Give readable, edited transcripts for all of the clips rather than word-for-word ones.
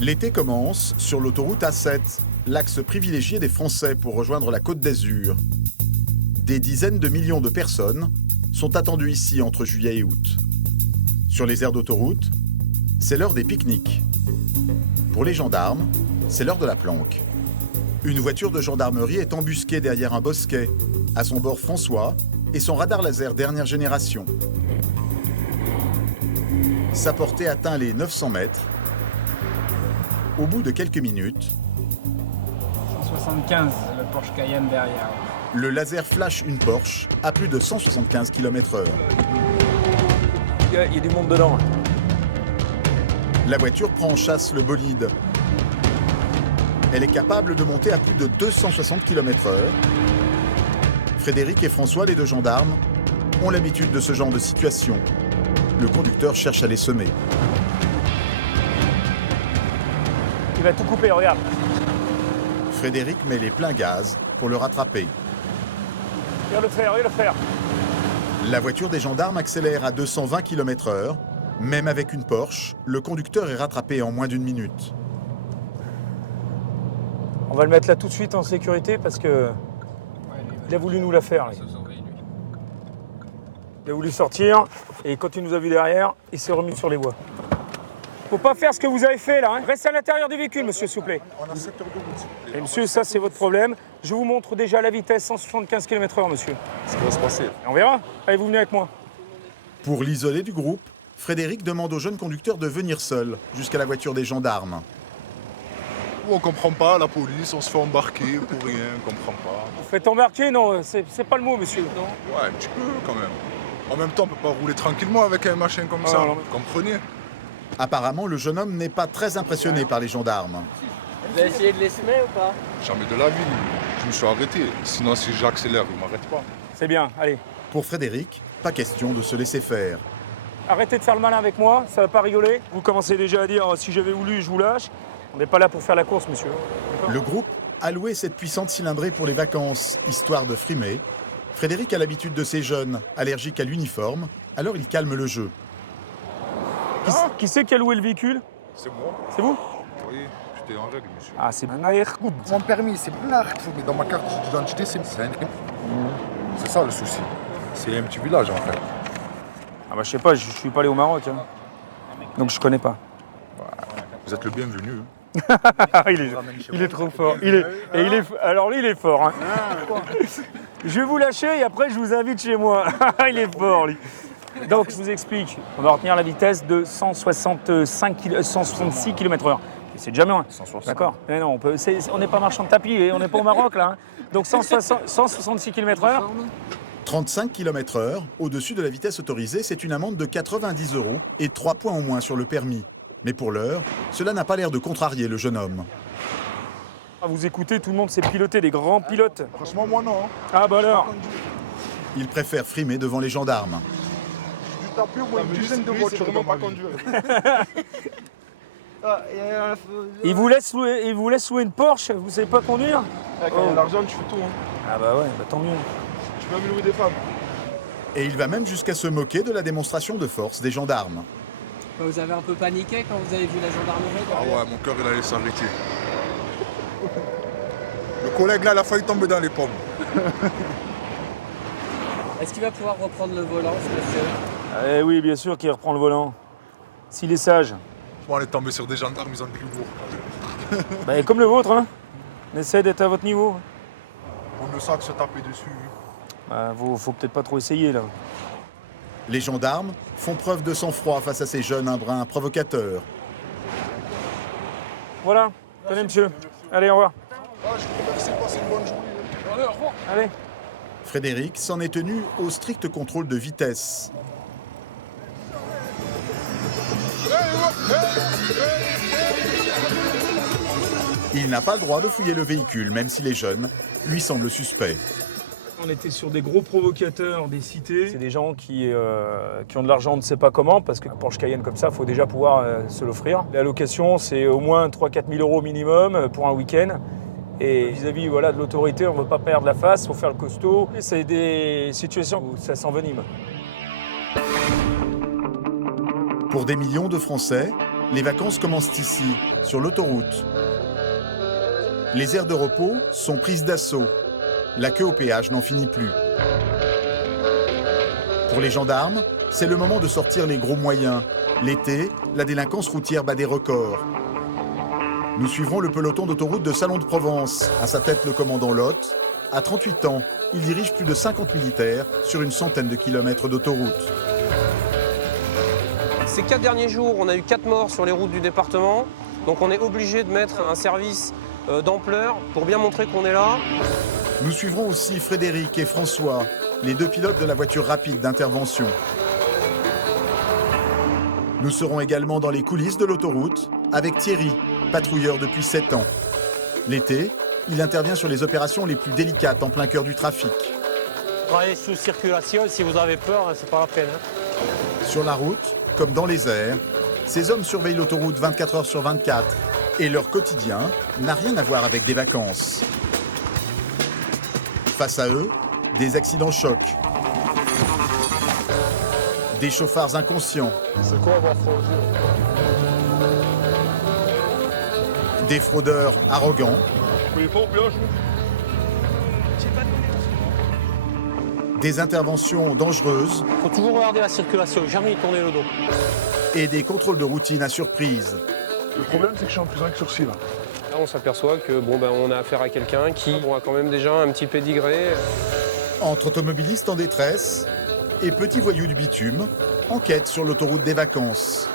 L'été commence sur l'autoroute A7, l'axe privilégié des Français pour rejoindre la Côte d'Azur. Des dizaines de millions de personnes sont attendues ici entre juillet et août. Sur les aires d'autoroute, c'est l'heure des pique-niques. Pour les gendarmes, c'est l'heure de la planque. Une voiture de gendarmerie est embusquée derrière un bosquet. À son bord, François et son radar laser dernière génération. Sa portée atteint les 900 mètres. Au bout de quelques minutes, 175, le Porsche Cayenne derrière. le laser flash une Porsche à plus de 175 km/h. Il y a du monde dedans. La voiture prend en chasse le bolide. Elle est capable de monter à plus de 260 km/h. Frédéric et François, les deux gendarmes, ont l'habitude de ce genre de situation. Le conducteur cherche à les semer. Il va tout couper, regarde. Frédéric met les pleins gaz pour le rattraper. Regarde le faire. La voiture des gendarmes accélère à 220 km/h. Même avec une Porsche, le conducteur est rattrapé en moins d'une minute. On va le mettre là tout de suite en sécurité parce que il a voulu nous la faire. Lui. Il a voulu sortir et quand il nous a vu derrière, il s'est remis sur les voies. Faut pas faire ce que vous avez fait là. Hein. Restez à l'intérieur du véhicule, monsieur, s'il vous plaît. On a 7 heures de route, s'il vous plaît. Et monsieur, ça c'est votre problème. Je vous montre déjà la vitesse 175 km/h, monsieur. Ce qui va se passer. Et on verra. Allez, vous venez avec moi. Pour l'isoler du groupe, Frédéric demande au jeune conducteur de venir seul jusqu'à la voiture des gendarmes. On comprend pas, la police, on se fait embarquer pour rien, on comprend pas. Vous faites embarquer? Non, c'est pas le mot, monsieur. Non. Ouais, un petit peu quand même. En même temps, on peut pas rouler tranquillement avec un machin comme ça, non. vous comprenez? Apparemment, le jeune homme n'est pas très impressionné par les gendarmes. Vous avez essayé de les semer ou pas? Jamais de la vie. Je me suis arrêté. Sinon, si j'accélère, ils m'arrêtent pas. C'est bien, allez. Pour Frédéric, pas question de se laisser faire. Arrêtez de faire le malin avec moi, ça va pas rigoler. Vous commencez déjà à dire si j'avais voulu, je vous lâche. On n'est pas là pour faire la course, monsieur. Le groupe a loué cette puissante cylindrée pour les vacances, histoire de frimer. Frédéric a l'habitude de ces jeunes, allergiques à l'uniforme, alors il calme le jeu. Qui c'est qui a loué le véhicule? C'est moi? C'est vous? Oui, j'étais en règle, monsieur. Ah, c'est Mon permis, c'est Blark. Mais dans ma carte d'identité, c'est un... C'est ça le souci. C'est un petit village, en fait. Ah bah je sais pas, je suis pas allé au Maroc. Hein. Donc je connais pas. Vous êtes le bienvenu. il est trop fort. Alors lui, il est fort. Hein. Je vais vous lâcher et après je vous invite chez moi. Il est fort, lui. Donc je vous explique. On va retenir la vitesse de 166 km/h. C'est déjà bien. 160. D'accord. Mais non, on n'est pas marchand de tapis et on n'est pas au Maroc là. Hein. Donc 166 km/h. 35 km/h, au-dessus de la vitesse autorisée, c'est une amende de 90 € et 3 points en moins sur le permis. Mais pour l'heure, cela n'a pas l'air de contrarier le jeune homme. Vous écoutez, tout le monde sait piloter, des grands pilotes. Franchement, moi, non. Ah bah alors. Il préfère frimer devant les gendarmes. Du tapis, moi, une dizaine de voitures dans ma conduire. Il vous laisse louer une Porsche, vous savez pas conduire? Quand il y a l'argent, tu fais tout. Hein. Ah bah ouais, bah tant mieux. Tu peux même louer des femmes. Et il va même jusqu'à se moquer de la démonstration de force des gendarmes. Vous avez un peu paniqué quand vous avez vu la gendarmerie? Ah ouais, mon cœur, il allait s'arrêter. Le collègue, là, il a failli tomber dans les pommes. Est-ce qu'il va pouvoir reprendre le volant, ce monsieur? Eh oui, bien sûr qu'il reprend le volant. S'il est sage. Bon, on est tombé sur des gendarmes, ils ont de l'humour. Bah, comme le vôtre, hein. On essaie d'être à votre niveau. On ne sait que se taper dessus. Bah, faut peut-être pas trop essayer, là. Les gendarmes font preuve de sang-froid face à ces jeunes embruns provocateurs. Voilà, tenez monsieur. Allez, au revoir. Ah, je vous remercie, passez une bonne journée. Allez, au revoir. Allez. Frédéric s'en est tenu au strict contrôle de vitesse. Il n'a pas le droit de fouiller le véhicule, même si les jeunes lui semblent suspects. On était sur des gros provocateurs des cités. C'est des gens qui ont de l'argent, on ne sait pas comment, parce qu'un Porsche Cayenne comme ça, il faut déjà pouvoir se l'offrir. La location, c'est au moins 3-4 000 € minimum pour un week-end. Et vis-à-vis voilà, de l'autorité, on ne veut pas perdre la face, il faut faire le costaud. Et c'est des situations où ça s'envenime. Pour des millions de Français, Les vacances commencent ici, sur l'autoroute. Les aires de repos sont prises d'assaut. La queue au péage n'en finit plus. Pour les gendarmes, c'est le moment de sortir les gros moyens. L'été, la délinquance routière bat des records. Nous suivrons le peloton d'autoroute de Salon de Provence. À sa tête, le commandant Lotte. À 38 ans, il dirige plus de 50 militaires sur une centaine de kilomètres d'autoroute. Ces 4 derniers jours, on a eu 4 morts sur les routes du département. Donc on est obligé de mettre un service d'ampleur pour bien montrer qu'on est là. Nous suivrons aussi Frédéric et François, les 2 pilotes de la voiture rapide d'intervention. Nous serons également dans les coulisses de l'autoroute avec Thierry, patrouilleur depuis 7 ans. L'été, il intervient sur les opérations les plus délicates en plein cœur du trafic. Travailler sous circulation, si vous avez peur, c'est pas la peine. Sur la route, comme dans les airs, ces hommes surveillent l'autoroute 24 heures sur 24 et leur quotidien n'a rien à voir avec des vacances. Face à eux, des accidents chocs, des chauffards inconscients, des fraudeurs arrogants, des interventions dangereuses Il faut toujours regarder la circulation, jamais y tourner le dos. et des contrôles de routine à surprise. Le problème, c'est que je suis en prison avec sursis, là. Là, on s'aperçoit que on a affaire à quelqu'un qui a quand même déjà un petit pédigré. Entre automobilistes en détresse et petits voyous du bitume, enquête sur l'autoroute des vacances.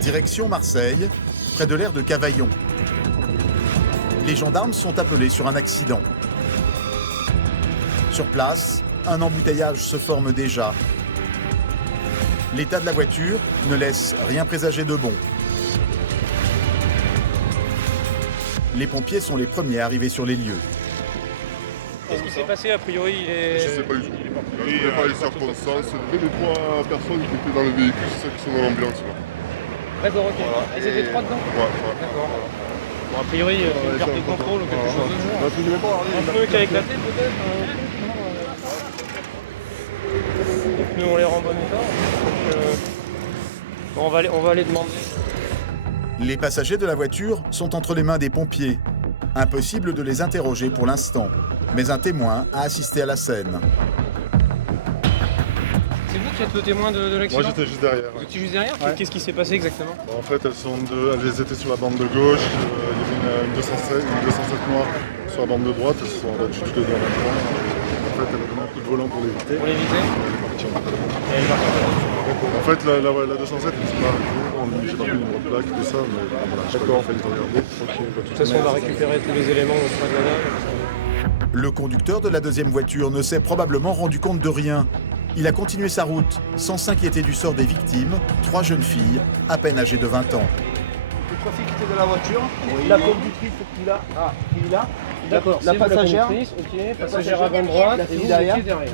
Direction Marseille, près de l'aire de Cavaillon. Les gendarmes sont appelés sur un accident. Sur place, un embouteillage se forme déjà. L'état de la voiture ne laisse rien présager de bon. Les pompiers sont les premiers arrivés sur les lieux. Qu'est-ce qui s'est passé a priori Je sais pas du tout. Je ne connais pas les circonstances. Les 3 personnes qui étaient dans le véhicule, c'est celles qui sont dans l'ambulance. D'accord, ok. Voilà. Ils étaient 3 dedans. Ouais. D'accord. Bon, a priori, c'est une perte de contrôle ou quelque chose de genre. Un pneu qui a éclaté peut-être. Les pneus ont l'air en bon état. Donc, on va aller demander. Les passagers de la voiture sont entre les mains des pompiers. Impossible de les interroger pour l'instant. Mais un témoin a assisté à la scène. C'est vous qui êtes le témoin de l'accident? Moi, j'étais juste derrière. Vous étiez juste derrière? Ouais. Qu'est-ce qui s'est passé exactement? Bon, en fait, elles étaient sur la bande de gauche. Il y avait une 207 noire sur la bande de droite. Elles se sont abattues toutes les deux en même temps. En fait, elle a donné un coup de volant pour l'éviter. Pour l'éviter? Elle est partie en bateau. En fait, la 207, elle s'est pas arrêtée. J'ai pas pris le numéro de plaque, tout ça, mais voilà, j'ai pas fait de regarder. De toute façon, on va récupérer tous les éléments auprès de la dame. Le conducteur de la deuxième voiture ne s'est probablement rendu compte de rien. Il a continué sa route, sans s'inquiéter du sort des victimes, 3 jeunes filles, à peine âgées de 20 ans. Le trafic était de la voiture, la conductrice qui est là, qui est là. D'accord, la passagère, ok, passagère avant droite, et et vous vous derrière. étiez derrière.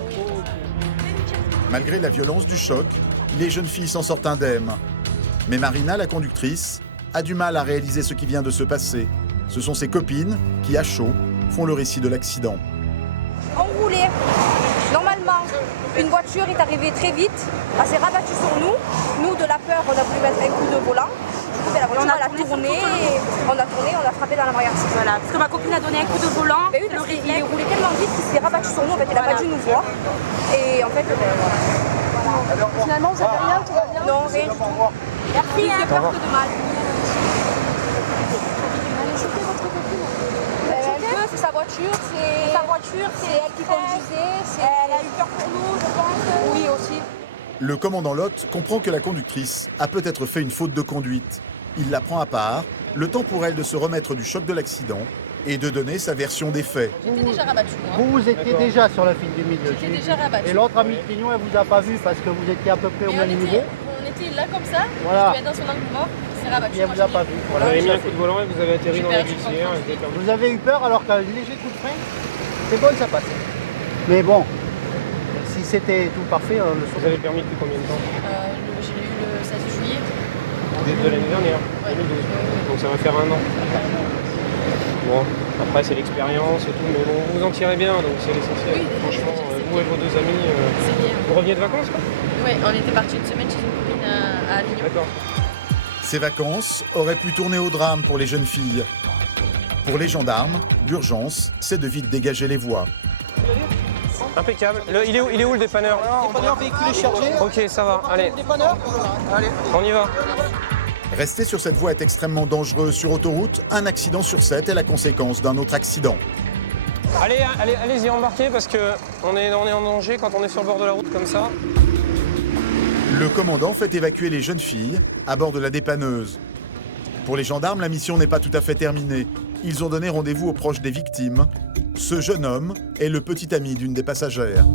Malgré la violence du choc, les jeunes filles s'en sortent indemnes. Mais Marina, la conductrice, a du mal à réaliser ce qui vient de se passer. Ce sont ses copines qui, à chaud, font le récit de l'accident. On roulait. Normalement, une voiture est arrivée très vite, elle s'est rabattue sur nous. Nous, de la peur, on a voulu mettre un coup de volant. La voiture, elle a tourné, on a frappé dans la barrière. Voilà, parce que ma copine a donné un coup de volant. Mais oui, parce qu'il est roulé tellement vite qu'il s'est rabattu sur nous, en fait, il n'a pas dû nous voir. Et en fait, voilà. Finalement, vous avez rien, tout va bien? Non, rien du tout. Merci, Plus de peur que de mal. C'est sa voiture, c'est elle qui conduisait, elle a eu peur pour nous, je pense. Oui, aussi. Le commandant Lotte comprend que la conductrice a peut-être fait une faute de conduite. Il la prend à part, le temps pour elle de se remettre du choc de l'accident et de donner sa version des faits. J'étais déjà rabattue, moi. Vous étiez déjà sur la file du milieu. J'étais déjà rabattue. Et l'autre ami Pignon, elle vous a pas vu parce que vous étiez à peu près au même niveau. On était là comme ça, Voilà. je suis dans son angle mort, c'est rabattu. Et elle vous a pas vu. Vous Voilà. avez mis un coup de volant et vous avez atterri dans la glissière. Vous avez eu peur alors qu'un léger coup de frein, c'est bon, ça passait. Mais bon, si c'était tout parfait, on le Vous saurait. avez le permis depuis combien de temps? Je l'ai eu le 16 juillet. De l'année dernière, 2012. Donc ça va faire 1 an. Bon, après c'est l'expérience et tout, mais bon, vous en tirez bien, donc c'est l'essentiel. Oui, franchement, vous et vos 2 amis, C'est bien. vous reveniez de vacances quoi? Ouais, on était parti une semaine chez une copine à Avignon. D'accord. Ces vacances auraient pu tourner au drame pour les jeunes filles. Pour les gendarmes, l'urgence, c'est de vite dégager les voies. Impeccable. Il est où le dépanneur? Dépanneur véhicule chargé. Ok, ça va, allez, Dépanneur. Allez. on y va. Rester sur cette voie est extrêmement dangereux. Sur autoroute, un accident sur 7 est la conséquence d'un autre accident. Allez-y, embarquez parce qu'on est en danger quand on est sur le bord de la route comme ça. Le commandant fait évacuer les jeunes filles à bord de la dépanneuse. Pour les gendarmes, la mission n'est pas tout à fait terminée. Ils ont donné rendez-vous aux proches des victimes. Ce jeune homme est le petit ami d'une des passagères.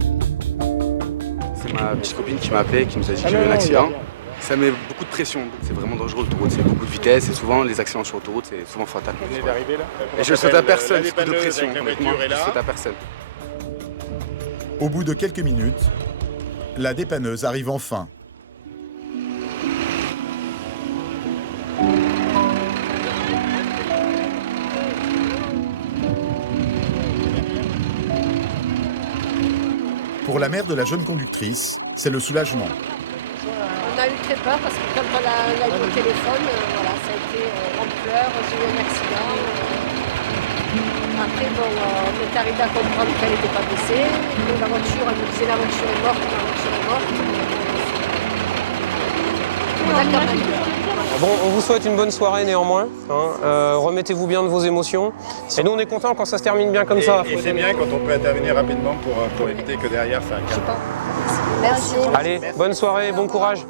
C'est ma petite copine qui m'a appelé, qui nous a dit qu'il y avait un accident. Ça met beaucoup de pression. C'est vraiment dangereux l'autoroute, c'est beaucoup de vitesse et souvent les accidents sur l'autoroute c'est souvent fatal. Vous venez d'arriver là? Et je le souhaite à personne, c'est beaucoup de pression. Honnêtement, je le souhaite à personne. Au bout de quelques minutes, la dépanneuse arrive enfin. Pour la mère de la jeune conductrice, c'est le soulagement. On a eu très peur parce que quand on a eu au téléphone, voilà, ça a été en pleurs, j'ai eu un accident. Après, bon, on est arrivé à comprendre qu'elle n'était pas blessée. La voiture, elle nous disait la voiture est morte, la voiture est morte. On a quand même peur. Bon, on vous souhaite une bonne soirée néanmoins. Remettez-vous bien de vos émotions. Et nous, on est contents quand ça se termine bien comme ça. Et c'est bien quand on peut intervenir rapidement pour éviter que derrière ça calme. Merci. Allez, bonne soirée, bon courage.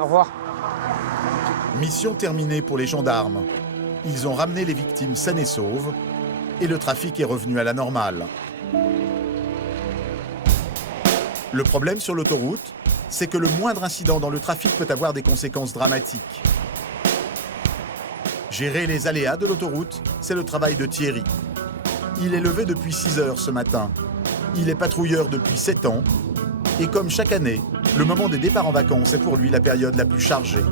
Au revoir. Mission terminée pour les gendarmes. Ils ont ramené les victimes saines et sauves et le trafic est revenu à la normale. Le problème sur l'autoroute, c'est que le moindre incident dans le trafic peut avoir des conséquences dramatiques. Gérer les aléas de l'autoroute, c'est le travail de Thierry. Il est levé depuis 6 heures ce matin. Il est patrouilleur depuis 7 ans. Et comme chaque année, le moment des départs en vacances est pour lui la période la plus chargée.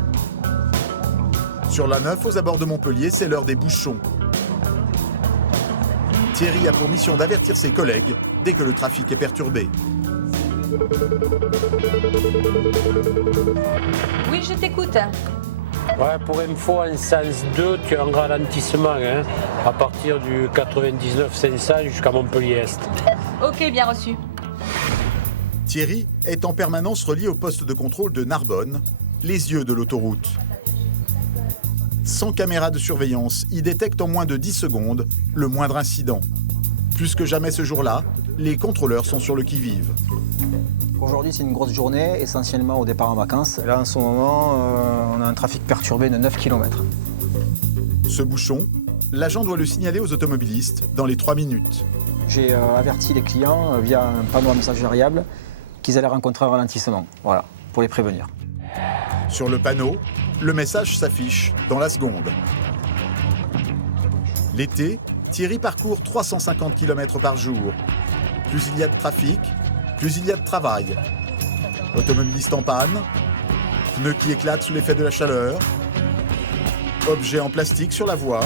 Sur la 9, aux abords de Montpellier, c'est l'heure des bouchons. Thierry a pour mission d'avertir ses collègues dès que le trafic est perturbé. Oui, je t'écoute. Ouais, pour info, en sens 2, tu as un ralentissement à partir du 99 500 jusqu'à Montpellier-Est. Ok, bien reçu. Thierry est en permanence relié au poste de contrôle de Narbonne, les yeux de l'autoroute. Sans caméra de surveillance, il détecte en moins de 10 secondes le moindre incident. Plus que jamais ce jour-là, les contrôleurs sont sur le qui-vive. Aujourd'hui, c'est une grosse journée, essentiellement au départ en vacances. Là, en ce moment, on a un trafic perturbé de 9 km. Ce bouchon, l'agent doit le signaler aux automobilistes dans les 3 minutes. J'ai averti les clients via un panneau à message variable qu'ils allaient rencontrer un ralentissement, voilà, pour les prévenir. Sur le panneau, le message s'affiche dans la seconde. L'été, Thierry parcourt 350 km par jour. Plus il y a de trafic, plus il y a de travail. Automobiliste en panne, pneus qui éclatent sous l'effet de la chaleur, objets en plastique sur la voie.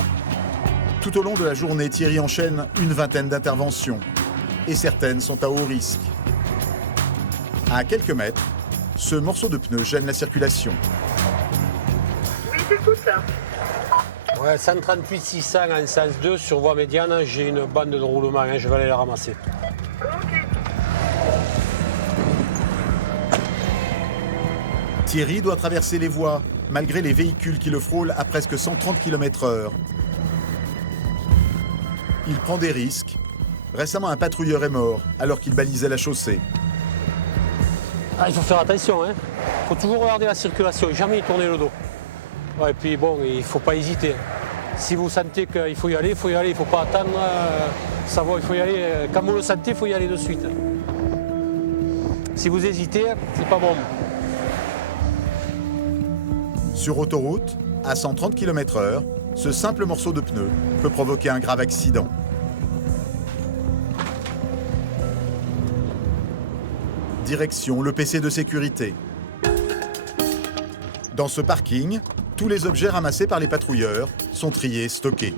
Tout au long de la journée, Thierry enchaîne une vingtaine d'interventions. Et certaines sont à haut risque. À quelques mètres, ce morceau de pneu gêne la circulation. Oui, j'écoute. Ouais, 138 600 en sens 2 sur voie médiane, j'ai une bande de roulement, je vais aller la ramasser. Thierry doit traverser les voies, malgré les véhicules qui le frôlent à presque 130 km/h. Il prend des risques. Récemment, un patrouilleur est mort alors qu'il balisait la chaussée. Ah, il faut faire attention, il faut toujours regarder la circulation, jamais y tourner le dos. Ouais, et puis bon, il ne faut pas hésiter. Si vous sentez qu'il faut y aller, il faut y aller, il ne faut pas attendre, savoir, il faut y aller. Quand vous le sentez, il faut y aller de suite. Si vous hésitez, c'est pas bon. Sur autoroute, à 130 km/h, ce simple morceau de pneu peut provoquer un grave accident. Direction le PC de sécurité. Dans ce parking, tous les objets ramassés par les patrouilleurs sont triés et stockés.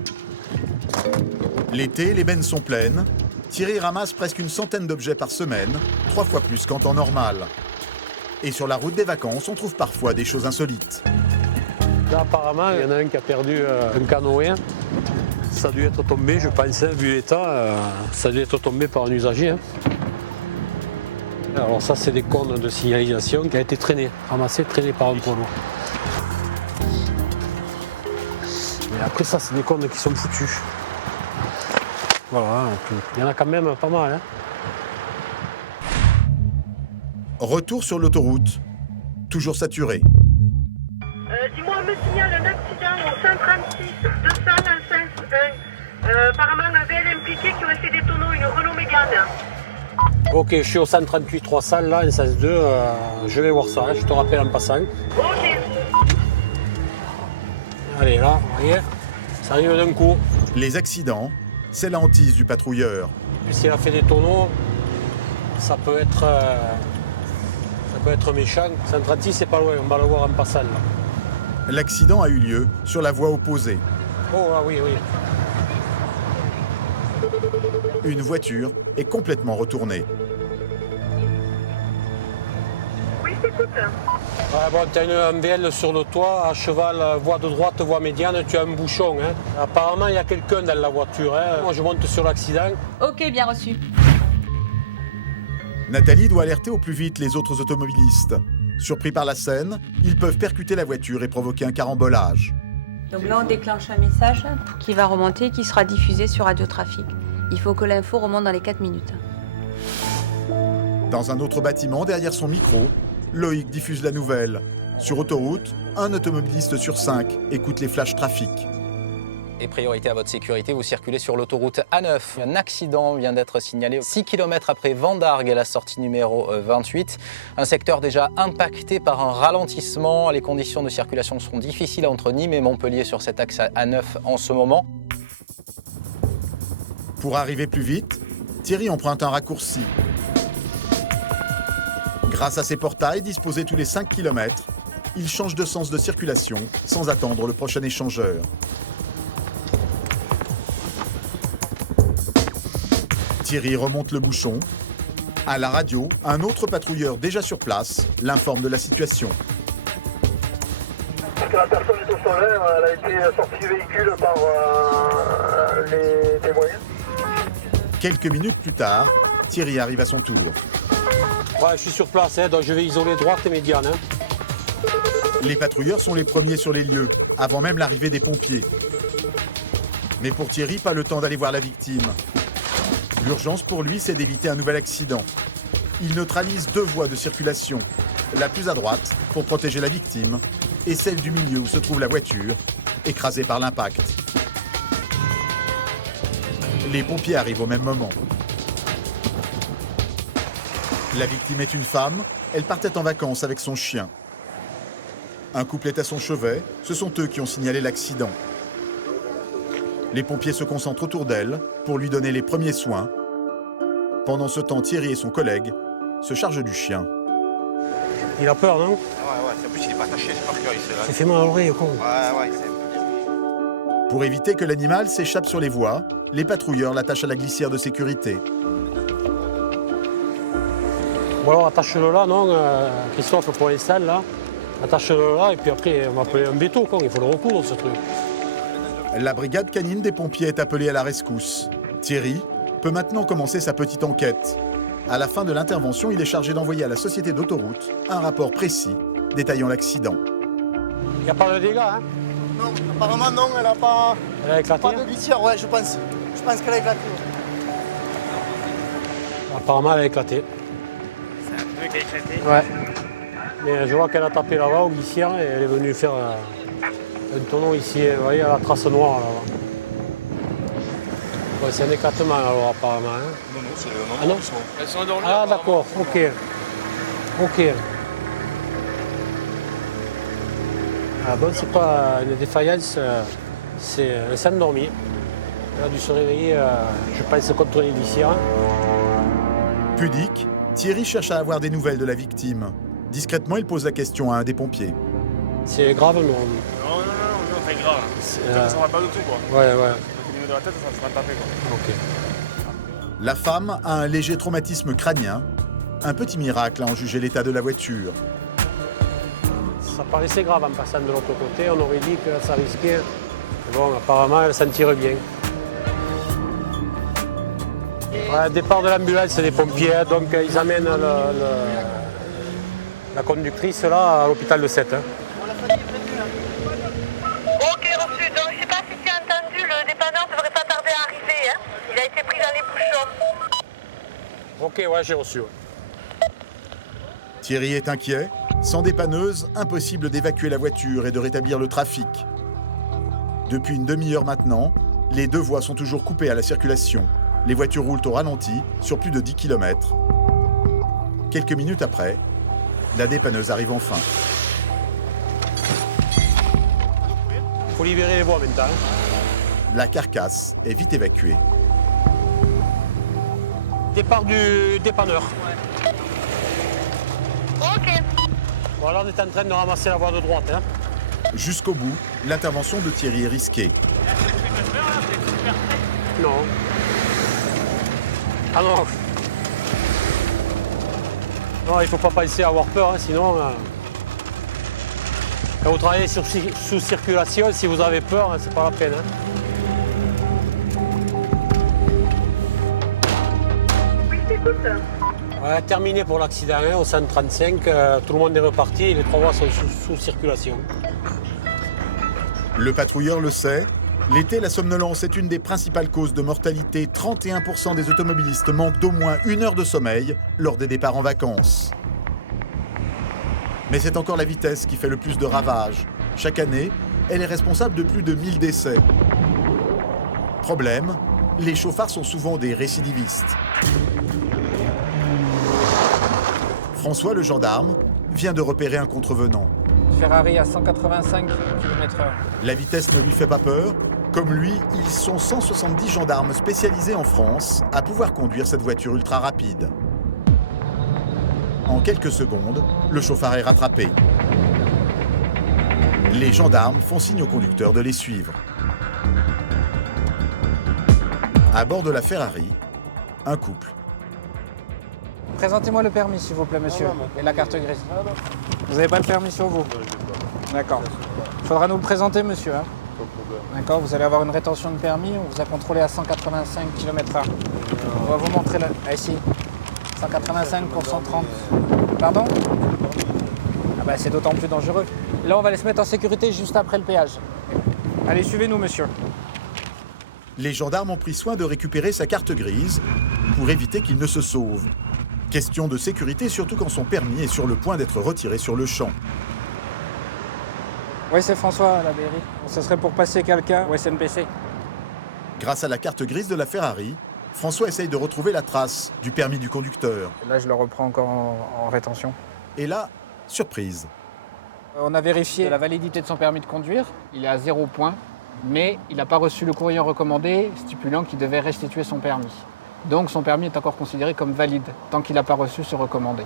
L'été, les bennes sont pleines. Thierry ramasse presque une centaine d'objets par semaine, 3 fois plus qu'en temps normal. Et sur la route des vacances, on trouve parfois des choses insolites. Là, apparemment, il y en a un qui a perdu un canoë. Ça a dû être tombé, je pense, vu l'état, ça a dû être tombé par un usager. Hein. Alors ça, c'est des cônes de signalisation qui a été traîné, ramassé, traîné par un poids lourd. Et après ça, c'est des cônes qui sont foutus. Voilà, il y en a quand même pas mal. Hein. Retour sur l'autoroute, toujours saturé. Dis-moi, on me signale un accident au 136 de Salles en sens 1. Apparemment, un VL impliqué qui aurait fait des tonneaux, une Renault Mégane. Ok, je suis au 138 3 salles là, en sens 2, je vais voir ça, hein, je te rappelle en passant. Ok. Allez, là, vous voyez, ça arrive d'un coup. Les accidents, c'est la hantise du patrouilleur. Puis s'il a fait des tonneaux, ça peut être méchant. 136, c'est pas loin, on va le voir en passant là. L'accident a eu lieu sur la voie opposée. Oh, ah oui, oui. Une voiture est complètement retournée. Oui, j'écoute. Ouais, bon, tu as un VL sur le toit, à cheval, voie de droite, voie médiane, tu as un bouchon. Hein. Apparemment, il y a quelqu'un dans la voiture. Hein. Moi, je monte sur l'accident. Ok, bien reçu. Nathalie doit alerter au plus vite les autres automobilistes. Surpris par la scène, ils peuvent percuter la voiture et provoquer un carambolage. Donc là, on déclenche un message qui va remonter, qui sera diffusé sur Radio Trafic. Il faut que l'info remonte dans les 4 minutes. Dans un autre bâtiment, derrière son micro, Loïc diffuse la nouvelle. Sur autoroute, un automobiliste sur 5 écoute les flashs trafic. Et priorité à votre sécurité, vous circulez sur l'autoroute A9. Un accident vient d'être signalé 6 km après Vendargues à la sortie numéro 28. Un secteur déjà impacté par un ralentissement. Les conditions de circulation seront difficiles entre Nîmes et Montpellier sur cet axe A9 en ce moment. Pour arriver plus vite, Thierry emprunte un raccourci. Grâce à ses portails disposés tous les 5 km, il change de sens de circulation sans attendre le prochain échangeur. Thierry remonte le bouchon. À la radio, un autre patrouilleur déjà sur place l'informe de la situation. La personne est au solaire, elle a été sortie du véhicule par les témoins. Quelques minutes plus tard, Thierry arrive à son tour. Ouais, je suis sur place, hein, donc je vais isoler droite et médiane. Hein. Les patrouilleurs sont les premiers sur les lieux, avant même l'arrivée des pompiers. Mais pour Thierry, pas le temps d'aller voir la victime. L'urgence pour lui, c'est d'éviter un nouvel accident. Il neutralise 2 voies de circulation. La plus à droite, pour protéger la victime, et celle du milieu où se trouve la voiture, écrasée par l'impact. Les pompiers arrivent au même moment. La victime est une femme, elle partait en vacances avec son chien. Un couple est à son chevet, ce sont eux qui ont signalé l'accident. Les pompiers se concentrent autour d'elle pour lui donner les premiers soins. Pendant ce temps, Thierry et son collègue se chargent du chien. Il a peur, non? Ouais, en plus il est pas attaché, c'est par cœur, il s'est là. C'est fait mal à l'oreille, con. Ouais, c'est... Pour éviter que l'animal s'échappe sur les voies, les patrouilleurs l'attachent à la glissière de sécurité. Bon alors attache-le là, non, Christophe, pour l'instant, là. Attache-le là, et puis après, on va appeler un béton, quoi. Il faut le recoudre, ce truc. La brigade canine des pompiers est appelée à la rescousse. Thierry peut maintenant commencer sa petite enquête. À la fin de l'intervention, il est chargé d'envoyer à la société d'autoroute un rapport précis détaillant l'accident. Il n'y a pas de dégâts, hein? Non, apparemment non, elle n'a pas... Elle a éclaté? Pas de glissière, ouais, je pense. Je pense qu'elle a éclaté. Apparemment, elle a éclaté. C'est un peu qui a éclaté. Ouais. Mais je vois qu'elle a tapé là-bas au glissière et elle est venue faire un tonneau ici, vous voyez, à la trace noire là-bas. Ouais, c'est un éclatement alors apparemment. Hein. Non, c'est ah, non. Elles sont endormies. Ah d'accord, ok. Ok. Ah bon, c'est pas une défaillance, elle s'est endormie. Elle a dû se réveiller, je pense, contre les glissières. Pudique, Thierry cherche à avoir des nouvelles de la victime. Discrètement, il pose la question à un des pompiers. C'est grave, non? Non, c'est grave. Ça va pas du tout, quoi. Ouais. niveau de la tête, ça sera tapé. Ok. La femme a un léger traumatisme crânien. Un petit miracle à en juger l'état de la voiture. Ça paraissait grave en passant de l'autre côté, on aurait dit que ça risquait. Mais bon, apparemment, elle s'en tire bien. Ouais, départ de l'ambulance, c'est des pompiers, donc ils amènent la conductrice là à l'hôpital de Sète. Ok, reçu. Donc, je sais pas si tu as entendu, le dépanneur devrait pas tarder à arriver. Hein. Il a été pris dans les bouchons. Ok, ouais, j'ai reçu. Ouais. Thierry est inquiet. Sans dépanneuse, impossible d'évacuer la voiture et de rétablir le trafic. Depuis une demi-heure maintenant, les deux voies sont toujours coupées à la circulation. Les voitures roulent au ralenti sur plus de 10 km. Quelques minutes après, la dépanneuse arrive enfin. Il faut libérer les voies maintenant. La carcasse est vite évacuée. Départ du dépanneur. Ok. Voilà, on est en train de ramasser la voie de droite. Hein. Jusqu'au bout, l'intervention de Thierry est risquée. Non. Ah non. Non, il ne faut pas penser à avoir peur, hein, sinon... Quand vous travaillez sous circulation, si vous avez peur, hein, c'est pas la peine. Hein. Oui, je t'écoute. Ouais, terminé pour l'accident, hein, au 135, tout le monde est reparti et les trois voies sont sous circulation. Le patrouilleur le sait, l'été, la somnolence est une des principales causes de mortalité. 31% des automobilistes manquent d'au moins 1 heure de sommeil lors des départs en vacances. Mais c'est encore la vitesse qui fait le plus de ravages. Chaque année, elle est responsable de plus de 1000 décès. Problème, les chauffards sont souvent des récidivistes. François, le gendarme, vient de repérer un contrevenant. Ferrari à 185 km/h. La vitesse ne lui fait pas peur. Comme lui, ils sont 170 gendarmes spécialisés en France à pouvoir conduire cette voiture ultra rapide. En quelques secondes, le chauffard est rattrapé. Les gendarmes font signe au conducteur de les suivre. À bord de la Ferrari, un couple. Présentez-moi le permis, s'il vous plaît, monsieur, et la carte grise. Vous n'avez pas le permis sur vous? D'accord. Il faudra nous le présenter, monsieur. Hein. D'accord, vous allez avoir une rétention de permis. On vous a contrôlé à 185 km/h. On va vous montrer là. Ah, ici. 185 pour 130. Pardon? Ah bah c'est d'autant plus dangereux. Là, on va aller se mettre en sécurité juste après le péage. Allez, suivez-nous, monsieur. Les gendarmes ont pris soin de récupérer sa carte grise pour éviter qu'il ne se sauve. Question de sécurité, surtout quand son permis est sur le point d'être retiré sur le champ. Oui, c'est François, à la mairie. Ce serait pour passer quelqu'un au SNPC. Grâce à la carte grise de la Ferrari, François essaye de retrouver la trace du permis du conducteur. Là, je le reprends encore en rétention. Et là, surprise. On a vérifié la validité de son permis de conduire. Il est à 0 point, mais il n'a pas reçu le courrier recommandé stipulant qu'il devait restituer son permis. Donc son permis est encore considéré comme valide, tant qu'il n'a pas reçu ce recommandé.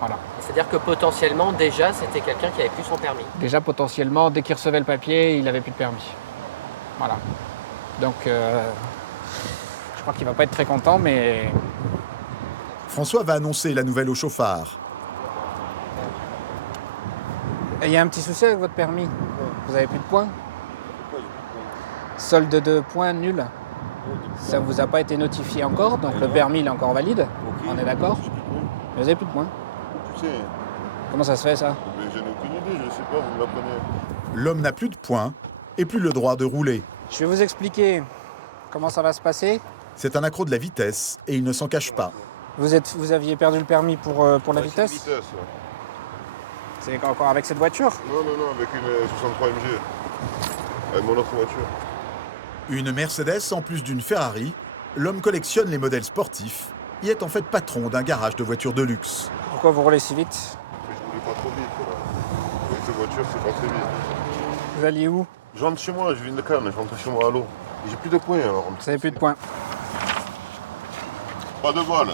Voilà. C'est-à-dire que potentiellement, déjà, c'était quelqu'un qui avait plus son permis. Déjà, potentiellement, dès qu'il recevait le papier, il n'avait plus de permis. Voilà. Donc, je crois qu'il ne va pas être très content, mais... François va annoncer la nouvelle au chauffard. Il y a un petit souci avec votre permis. Vous n'avez plus de points. Solde de points nul. Ça ne vous a pas été notifié encore, donc le permis il est encore valide. On est d'accord? Mais vous n'avez plus de points. Comment ça se fait, ça? Mais j'en ai aucune idée, je ne sais pas, vous me l'apprenez. L'homme n'a plus de points et plus le droit de rouler. Je vais vous expliquer comment ça va se passer. C'est un accro de la vitesse et il ne s'en cache pas. Vous aviez perdu le permis pour la vitesse? C'est encore avec cette voiture? Non, avec une 63 MG. Avec mon autre voiture. Une Mercedes en plus d'une Ferrari, l'homme collectionne les modèles sportifs et est en fait patron d'un garage de voitures de luxe. Pourquoi vous roulez si vite? Je roulais pas trop vite. Là. Avec cette voiture, c'est pas très vite. Vous alliez où? Je rentre chez moi, je viens de Cannes, je rentre chez moi à l'eau. J'ai plus de points alors. Vous n'avez plus de points. Pas de vol.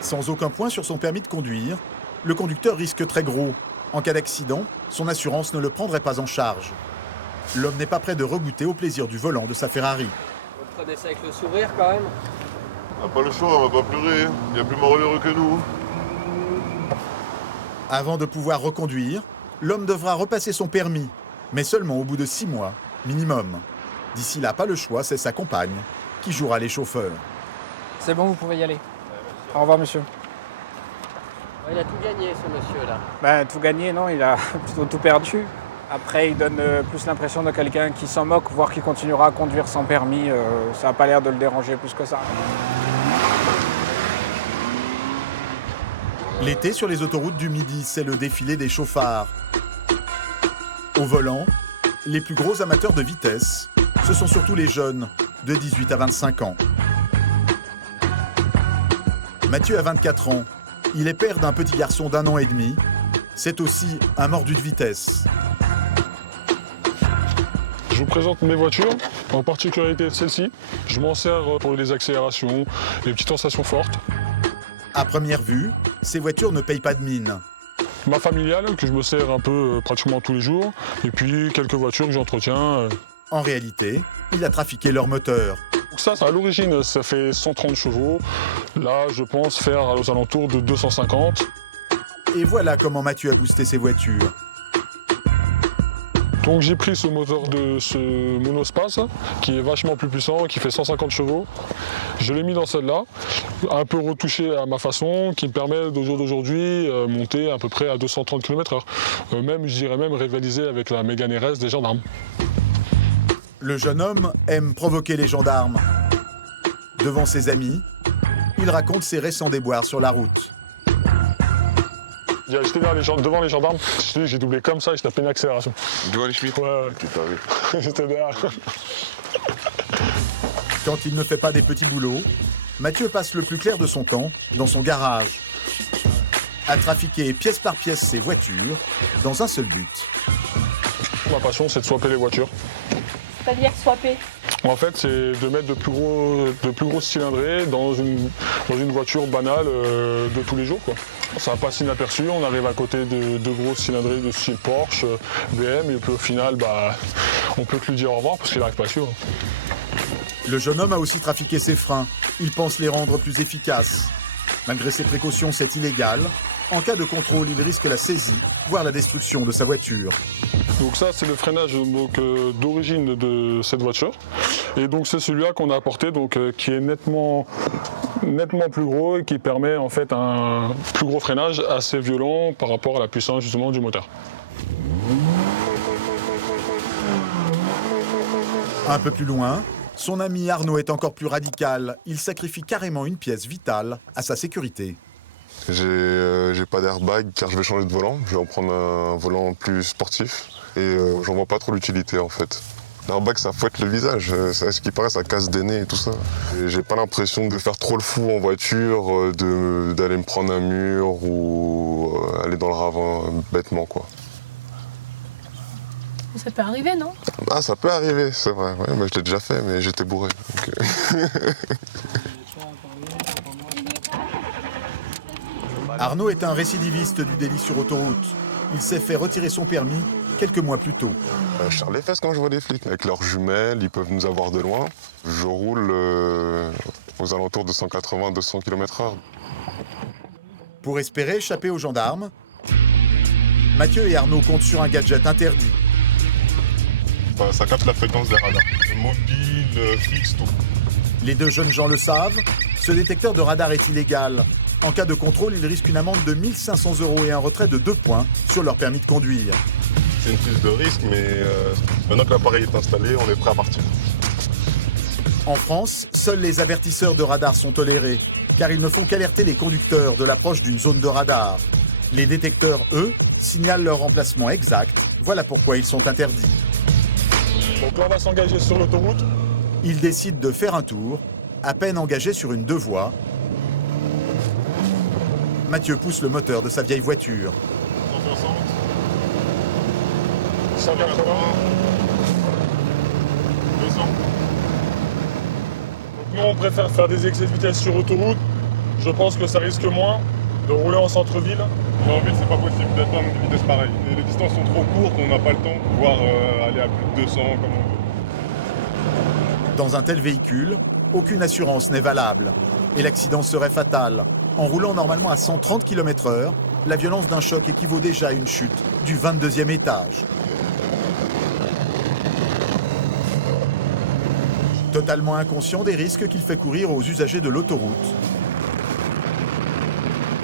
Sans aucun point sur son permis de conduire, le conducteur risque très gros. En cas d'accident, son assurance ne le prendrait pas en charge. l'homme n'est pas prêt de regoûter au plaisir du volant de sa Ferrari. Vous prenez ça avec le sourire quand même? On n'a pas le choix, on va pas pleurer. Il y a plus malheureux que nous. Avant de pouvoir reconduire, l'homme devra repasser son permis, mais seulement au bout de 6 mois, minimum. D'ici là, pas le choix, c'est sa compagne qui jouera les chauffeurs. C'est bon, vous pouvez y aller. Au revoir, monsieur. Il a tout gagné, ce monsieur-là. Ben, tout gagné, non, il a plutôt tout perdu. Après, il donne plus l'impression de quelqu'un qui s'en moque, voire qui continuera à conduire sans permis. Ça n'a pas l'air de le déranger plus que ça. L'été sur les autoroutes du Midi, c'est le défilé des chauffards. Au volant, les plus gros amateurs de vitesse, ce sont surtout les jeunes, de 18 à 25 ans. Mathieu a 24 ans. Il est père d'un petit garçon d'1 an et demi. C'est aussi un mordu de vitesse. Je vous présente mes voitures, en particularité celle-ci. Je m'en sers pour les accélérations, les petites sensations fortes. À première vue, ces voitures ne payent pas de mine. Ma familiale, que je me sers un peu pratiquement tous les jours, et puis quelques voitures que j'entretiens. En réalité, il a trafiqué leur moteur. Ça, à l'origine, ça fait 130 chevaux. Là, je pense faire aux alentours de 250. Et voilà comment Mathieu a boosté ses voitures. Donc j'ai pris ce moteur de ce monospace qui est vachement plus puissant, qui fait 150 chevaux. Je l'ai mis dans celle-là, un peu retouché à ma façon, qui me permet au jour d'aujourd'hui monter à peu près à 230 km/h. Même, je dirais même rivaliser avec la Mégane RS des gendarmes. Le jeune homme aime provoquer les gendarmes. Devant ses amis, il raconte ses récents déboires sur la route. J'étais devant les gendarmes, j'ai doublé comme ça et j'ai tapé une accélération. Devant les Schmitt? Ouais, tu t'avais. J'étais derrière. Quand il ne fait pas des petits boulots, Mathieu passe le plus clair de son temps dans son garage, à trafiquer pièce par pièce ses voitures dans un seul but. Ma passion, c'est de swapper les voitures. C'est-à-dire swapper? En fait, c'est de mettre de plus grosses cylindrées dans une voiture banale de tous les jours, quoi. Ça passe inaperçu, on arrive à côté de grosses cylindrées de style Porsche, BM, et puis au final, on peut que lui dire au revoir parce qu'il n'arrive pas à suivre. Le jeune homme a aussi trafiqué ses freins. Il pense les rendre plus efficaces. Malgré ses précautions, c'est illégal. En cas de contrôle, il risque la saisie, voire la destruction de sa voiture. Donc ça, c'est le freinage d'origine de cette voiture. Et donc c'est celui-là qu'on a apporté, qui est nettement plus gros et qui permet en fait un plus gros freinage assez violent par rapport à la puissance justement du moteur. Un peu plus loin, son ami Arnaud est encore plus radical. Il sacrifie carrément une pièce vitale à sa sécurité. J'ai pas d'airbag car je vais changer de volant. Je vais en prendre un volant plus sportif et j'en vois pas trop l'utilité en fait. L'airbag ça fouette le visage, ce qui paraît ça casse des nez et tout ça. J'ai pas l'impression de faire trop le fou en voiture, d'aller me prendre un mur ou aller dans le ravin bêtement quoi. Ça peut arriver, non? Ah ça peut arriver, c'est vrai. Ouais, je l'ai déjà fait mais j'étais bourré. Donc... Arnaud est un récidiviste du délit sur autoroute. Il s'est fait retirer son permis quelques mois plus tôt. Je serre les fesses quand je vois des flics. Avec leurs jumelles, ils peuvent nous avoir de loin. Je roule aux alentours de 180-200 km/h. Pour espérer échapper aux gendarmes, Mathieu et Arnaud comptent sur un gadget interdit. Ça capte la fréquence des radars. Mobile, fixe, tout. Les deux jeunes gens le savent, ce détecteur de radar est illégal. En cas de contrôle, ils risquent une amende de 1 500 € et un retrait de 2 points sur leur permis de conduire. C'est une prise de risque, mais maintenant que l'appareil est installé, on est prêt à partir. En France, seuls les avertisseurs de radar sont tolérés, car ils ne font qu'alerter les conducteurs de l'approche d'une zone de radar. Les détecteurs, eux, signalent leur emplacement exact. Voilà pourquoi ils sont interdits. Donc là, on va s'engager sur l'autoroute. Ils décident de faire un tour, à peine engagés sur une 2 voies. Mathieu pousse le moteur de sa vieille voiture. 160. 180. 200. Nous, on préfère faire des excès de vitesse sur autoroute. Je pense que ça risque moins. de rouler en centre-ville. Mais en ville, c'est pas possible d'atteindre une vitesse pareille. Et les distances sont trop courtes, on n'a pas le temps de pouvoir aller à plus de 200 comme on veut. Dans un tel véhicule, aucune assurance n'est valable et l'accident serait fatal. En roulant normalement à 130 km/h, la violence d'un choc équivaut déjà à une chute du 22e étage. Totalement inconscient des risques qu'il fait courir aux usagers de l'autoroute,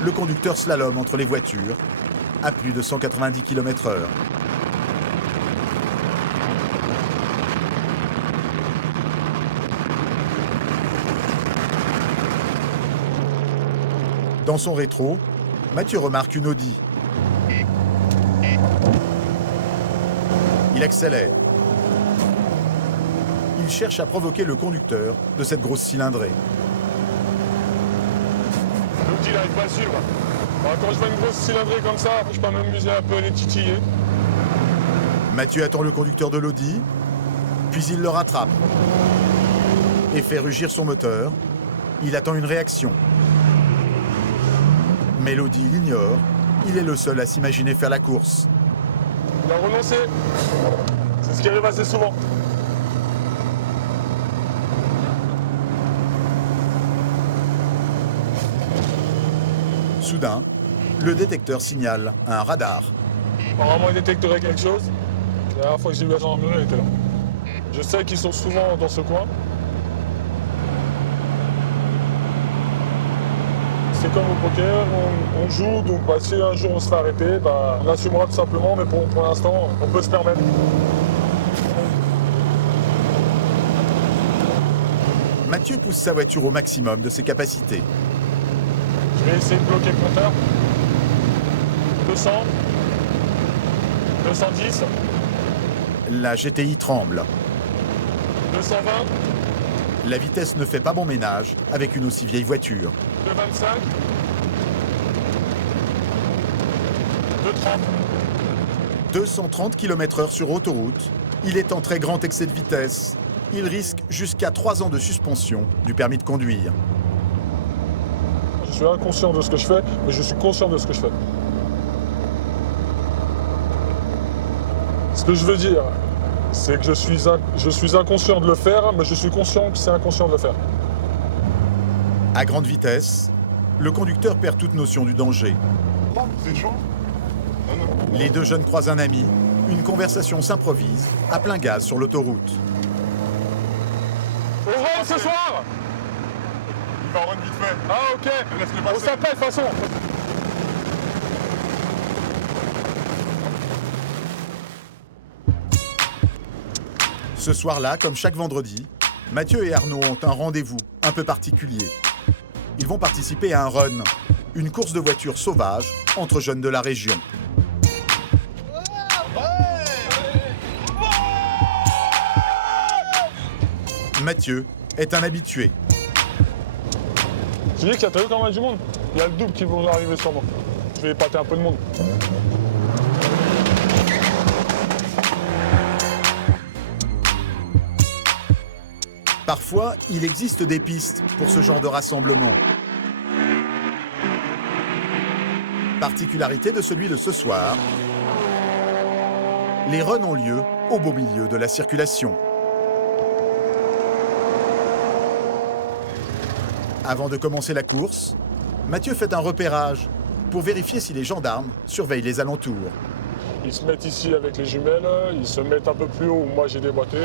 le conducteur slalom entre les voitures à plus de 190 km/h. Dans son rétro, Mathieu remarque une Audi. Il accélère. Il cherche à provoquer le conducteur de cette grosse cylindrée. L'Audi n'arrive pas à suivre. Quand je vois une grosse cylindrée comme ça, je peux m'amuser un peu à les titiller. Mathieu attend le conducteur de l'Audi, puis il le rattrape et fait rugir son moteur. Il attend une réaction. Mais l'Audi l'ignore. Il est le seul à s'imaginer faire la course. Il a renoncé. C'est ce qui arrive assez souvent. Soudain, le détecteur signale un radar. Apparemment, il détecterait quelque chose. La dernière fois que j'ai vu la gendarmerie, elle était là. Je sais qu'ils sont souvent dans ce coin. C'est comme au poker, on joue, donc si un jour on se fait arrêter, on assumera tout simplement, mais pour l'instant, on peut se permettre. Mathieu pousse sa voiture au maximum de ses capacités. Je vais essayer de bloquer le compteur. 200, 210. La GTI tremble. 220. La vitesse ne fait pas bon ménage avec une aussi vieille voiture. 225. 230. 230 km/h sur autoroute. Il est en très grand excès de vitesse. Il risque jusqu'à 3 ans de suspension du permis de conduire. Je suis inconscient de ce que je fais, mais je suis conscient de ce que je fais. Ce que je veux dire, c'est que je suis inconscient de le faire, mais je suis conscient que c'est inconscient de le faire. À grande vitesse, le conducteur perd toute notion du danger. C'est chaud. Les deux jeunes croisent un ami. Une conversation s'improvise à plein gaz sur l'autoroute. On rentre ce soir. Il va en run vite fait. Ah ok, on s'appelle de toute façon. Ce soir-là, comme chaque vendredi, Mathieu et Arnaud ont un rendez-vous un peu particulier. Ils vont participer à un run, une course de voitures sauvage entre jeunes de la région. Mathieu est un habitué. Tu dis qu'il y a quand même du monde. Il y a le double qui va arriver sûrement. Je vais épater un peu de monde. Parfois, il existe des pistes pour ce genre de rassemblement. Particularité de celui de ce soir, les runs ont lieu au beau milieu de la circulation. Avant de commencer la course, Mathieu fait un repérage pour vérifier si les gendarmes surveillent les alentours. Ils se mettent ici avec les jumelles, ils se mettent un peu plus haut où moi j'ai déboîté.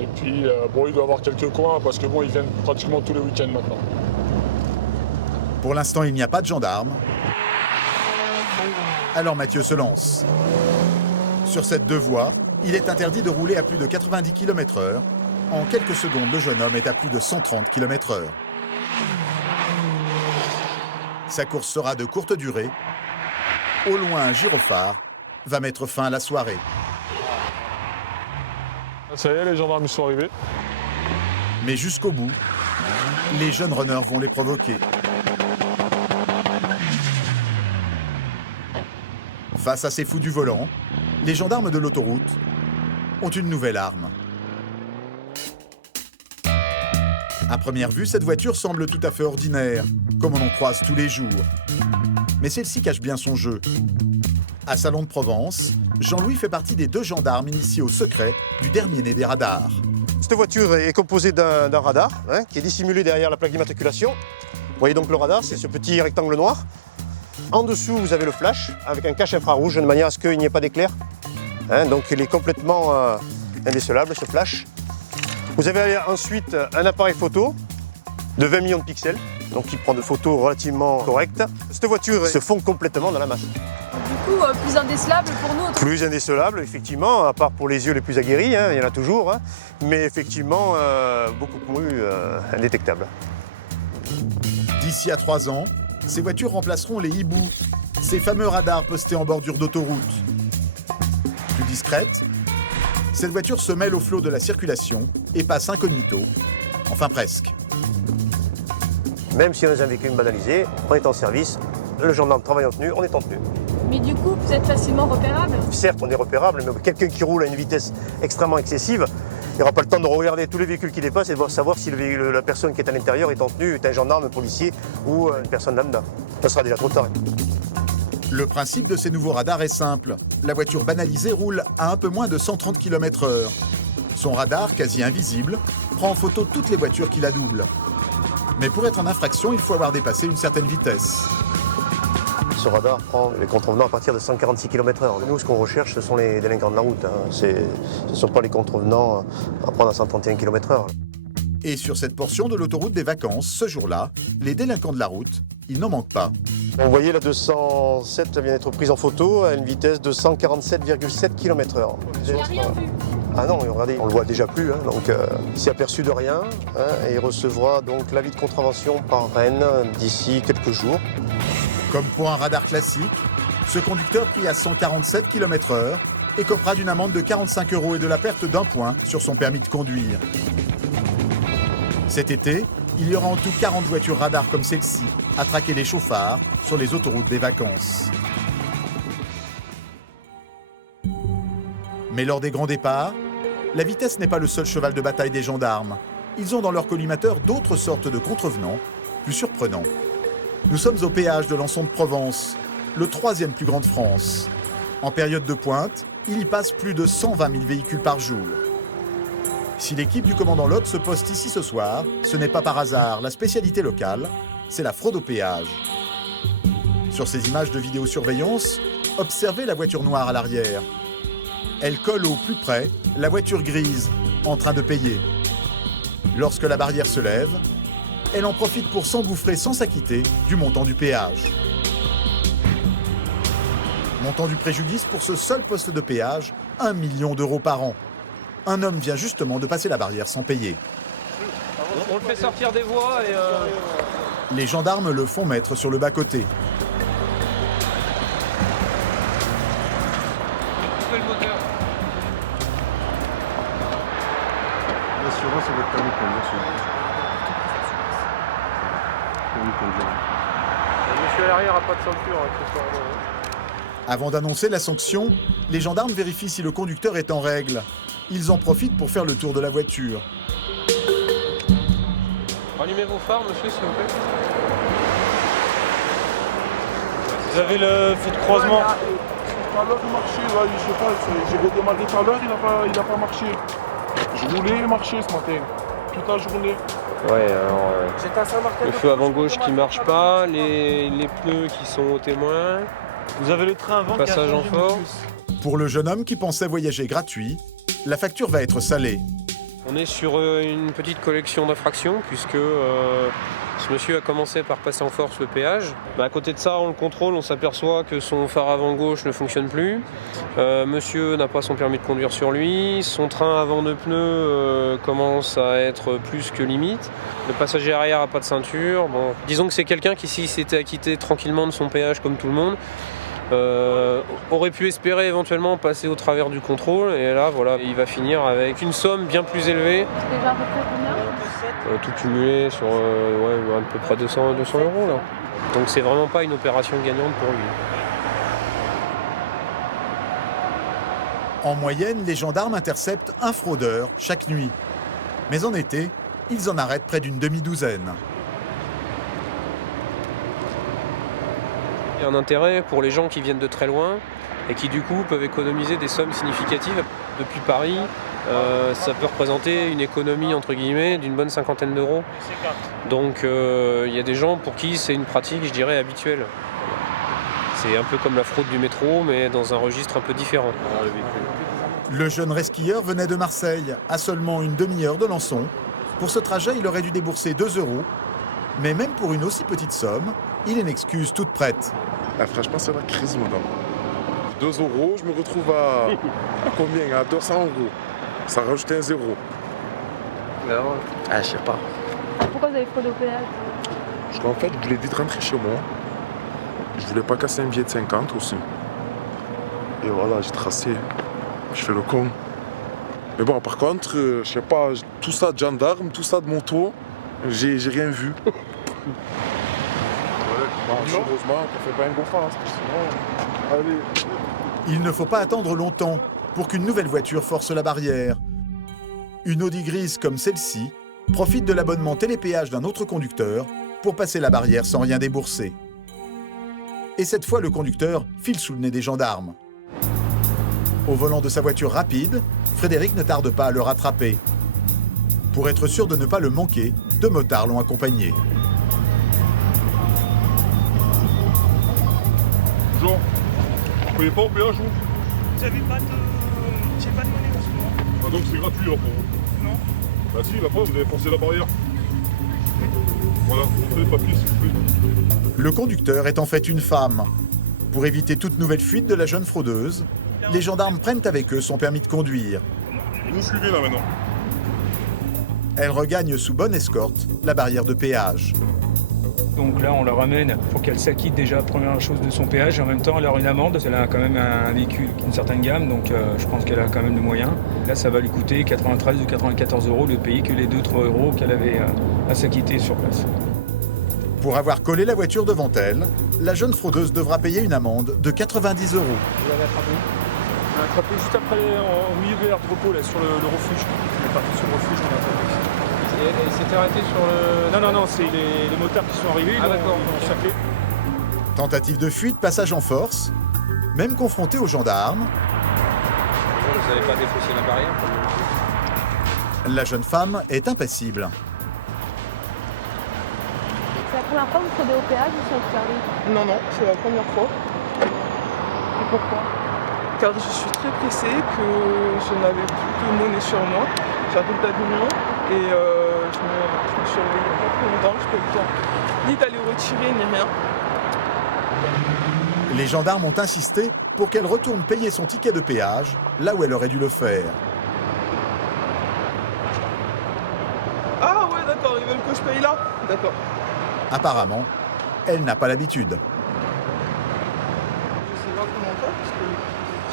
Et puis, il doit y avoir quelques coins parce que ils viennent pratiquement tous les week-ends maintenant. Pour l'instant, il n'y a pas de gendarmes. Alors Mathieu se lance. Sur cette deux voies, il est interdit de rouler à plus de 90 km/h. En quelques secondes, le jeune homme est à plus de 130 km/h. Sa course sera de courte durée. Au loin, un gyrophare va mettre fin à la soirée. Ça y est, les gendarmes sont arrivés. Mais jusqu'au bout, les jeunes runners vont les provoquer. Face à ces fous du volant, les gendarmes de l'autoroute ont une nouvelle arme. À première vue, cette voiture semble tout à fait ordinaire, comme on en croise tous les jours. Mais celle-ci cache bien son jeu. À Salon de Provence, Jean-Louis fait partie des 2 gendarmes initiés au secret du dernier né des radars. Cette voiture est composée d'un radar qui est dissimulé derrière la plaque d'immatriculation. Vous voyez donc le radar, c'est ce petit rectangle noir. En dessous, vous avez le flash avec un cache infrarouge de manière à ce qu'il n'y ait pas d'éclair. Donc il est complètement indécelable ce flash. Vous avez ensuite un appareil photo de 20 millions de pixels, donc qui prend des photos relativement correctes. Cette voiture se fond complètement dans la masse. Du coup, plus indécelable pour nous. Plus indécelable, effectivement, à part pour les yeux les plus aguerris, il y en a toujours, mais effectivement beaucoup plus indétectable. D'ici à 3 ans, ces voitures remplaceront les hiboux, ces fameux radars postés en bordure d'autoroute. Plus discrète, cette voiture se mêle au flot de la circulation et passe incognito, enfin presque. Même si on est un véhicule banalisé, on est en service, le gendarme travaille en tenue, on est en tenue. Mais du coup, vous êtes facilement repérable. Certes, on est repérable, mais quelqu'un qui roule à une vitesse extrêmement excessive, il n'aura pas le temps de regarder tous les véhicules qui dépassent et de savoir si la personne qui est à l'intérieur est en tenue, est un gendarme, un policier ou une personne lambda. Ça sera déjà trop tard. Le principe de ces nouveaux radars est simple. La voiture banalisée roule à un peu moins de 130 km/h. Son radar, quasi invisible, prend en photo toutes les voitures qui la doublent. Mais pour être en infraction, il faut avoir dépassé une certaine vitesse. Ce radar prend les contrevenants à partir de 146 km/h. Nous, ce qu'on recherche, ce sont les délinquants de la route. Ce ne sont pas les contrevenants à prendre à 131 km/h. Et sur cette portion de l'autoroute des vacances, ce jour-là, les délinquants de la route, ils n'en manquent pas. Vous voyez, la 207 vient d'être prise en photo à une vitesse de 147,7 km/h. Il n'y a rien vu. Ah non, regardez, on le voit déjà plus, donc il s'est aperçu de rien et il recevra donc l'avis de contravention par Rennes d'ici quelques jours. Comme pour un radar classique, ce conducteur pris à 147 km/h écopera d'une amende de 45 € et de la perte d'1 point sur son permis de conduire. Cet été, il y aura en tout 40 voitures radars comme celle-ci à traquer les chauffards sur les autoroutes des vacances. Mais lors des grands départs, la vitesse n'est pas le seul cheval de bataille des gendarmes. Ils ont dans leur collimateur d'autres sortes de contrevenants, plus surprenants. Nous sommes au péage de Lançon de Provence, le 3e plus grand de France. En période de pointe, il y passe plus de 120 000 véhicules par jour. Si l'équipe du commandant Lot se poste ici ce soir, ce n'est pas par hasard. La spécialité locale, c'est la fraude au péage. Sur ces images de vidéosurveillance, observez la voiture noire à l'arrière. Elle colle au plus près la voiture grise, en train de payer. Lorsque la barrière se lève, elle en profite pour s'engouffrer sans s'acquitter du montant du péage. Montant du préjudice pour ce seul poste de péage, 1 million d'euros par an. Un homme vient justement de passer la barrière sans payer. On le fait sortir des voies et... Les gendarmes le font mettre sur le bas-côté. Coupez le moteur. L'assurance, c'est votre permis de conduire. Permis de conduire. Le monsieur à l'arrière n'a pas de ceinture accessoirement. Avant d'annoncer la sanction, les gendarmes vérifient si le conducteur est en règle. Ils en profitent pour faire le tour de la voiture. Rallumez vos phares, monsieur, s'il vous plaît. Vous avez le feu de croisement. Tout à l'heure, il marchait, là, je sais pas, j'ai redémarré tout à l'heure, il n'a pas marché. Je voulais marcher ce matin, toute la journée. Ouais, alors le feu avant gauche qui marche pas, les pneus qui sont au témoin. Vous avez le train avant passage en force. Pour le jeune homme qui pensait voyager gratuit, la facture va être salée. On est sur une petite collection d'infractions puisque ce monsieur a commencé par passer en force le péage. À côté de ça, on le contrôle, on s'aperçoit que son phare avant gauche ne fonctionne plus. Monsieur n'a pas son permis de conduire sur lui. Son train avant de pneus commence à être plus que limite. Le passager arrière n'a pas de ceinture. Bon, disons que c'est quelqu'un qui, s'il s'était acquitté tranquillement de son péage comme tout le monde, aurait pu espérer éventuellement passer au travers du contrôle et là voilà, il va finir avec une somme bien plus élevée. C'est déjà à peu près combien? Tout cumulé sur à peu près 200 € là. Donc c'est vraiment pas une opération gagnante pour lui. En moyenne, les gendarmes interceptent un fraudeur chaque nuit. Mais en été, ils en arrêtent près d'une demi-douzaine. Il y a un intérêt pour les gens qui viennent de très loin et qui du coup peuvent économiser des sommes significatives. Depuis Paris, ça peut représenter une économie entre guillemets d'une bonne cinquantaine d'euros. Donc il y a des gens pour qui c'est une pratique, je dirais, habituelle. C'est un peu comme la fraude du métro, mais dans un registre un peu différent. Le jeune resquilleur venait de Marseille, à seulement une demi-heure de Lançon. Pour ce trajet, il aurait dû débourser 2 €. Mais même pour une aussi petite somme, il a une excuse toute prête. Ah, franchement, c'est la crise, madame. 2 €, je me retrouve à combien? À 200 €. Ça rajoute un 0. Ah, je sais pas. Pourquoi vous avez fraudé au péage? Parce qu'en fait, je voulais vite rentrer chez moi. Je voulais pas casser un billet de 50 aussi. Et voilà, j'ai tracé. Je fais le con. Mais bon, par contre, je sais pas, tout ça de gendarme, tout ça de moto, j'ai rien vu. Heureusement qu'on fait pas un gros pas, parce que sinon... Allez. Il ne faut pas attendre longtemps pour qu'une nouvelle voiture force la barrière. Une Audi grise comme celle-ci profite de l'abonnement télépéage d'un autre conducteur pour passer la barrière sans rien débourser. Et cette fois, le conducteur file sous le nez des gendarmes. Au volant de sa voiture rapide, Frédéric ne tarde pas à le rattraper. Pour être sûr de ne pas le manquer, 2 motards l'ont accompagné. Bonjour. Vous payez pas au péage, vous? Vous avez pas de... J'ai pas de monnaie en ce moment. Ah donc c'est gratuit là pour vous? Non. Bah si, la preuve, vous avez forcé la barrière. Voilà, montrez les papiers s'il vous plaît. Le conducteur est en fait une femme. Pour éviter toute nouvelle fuite de la jeune fraudeuse, les gendarmes prennent avec eux son permis de conduire. Vous suivez là maintenant. Elle regagne sous bonne escorte la barrière de péage. Donc là, on la ramène pour qu'elle s'acquitte déjà, première chose, de son péage. Et en même temps, elle aura une amende. Elle a quand même un véhicule d'une certaine gamme, donc je pense qu'elle a quand même de moyens. Là, ça va lui coûter 93 ou 94 € de payer que les 2-3 € qu'elle avait à s'acquitter sur place. Pour avoir collé la voiture devant elle, la jeune fraudeuse devra payer une amende de 90 €. Vous l'avez attrapé? On l'a attrapé juste après, au milieu de l'aire de repos, là, sur le refuge. On est parti sur le refuge, on l'a attrapé. Et s'était arrêté sur le... Non, c'est les motards qui sont arrivés, ah, d'accord, ils ont saclé. Tentative de fuite, passage en force. Même confronté aux gendarmes, Vous n'avez pas défaussé la barrière? la jeune femme est impassible. C'est la première fois que vous fraudez au péage ou ça vous arrive? Non, c'est la première fois. Et pourquoi? Car je suis très pressée, que je n'avais plus de monnaie sur moi. J'arrive d'Avignon et je me suis réveillée il n'y a pas très longtemps. Je n'ai pas eu le temps ni d'aller retirer ni rien. Les gendarmes ont insisté pour qu'elle retourne payer son ticket de péage, là où elle aurait dû le faire. Ah ouais, d'accord, ils veulent que je paye là? D'accord. Apparemment, elle n'a pas l'habitude. Je sais pas comment faire parce que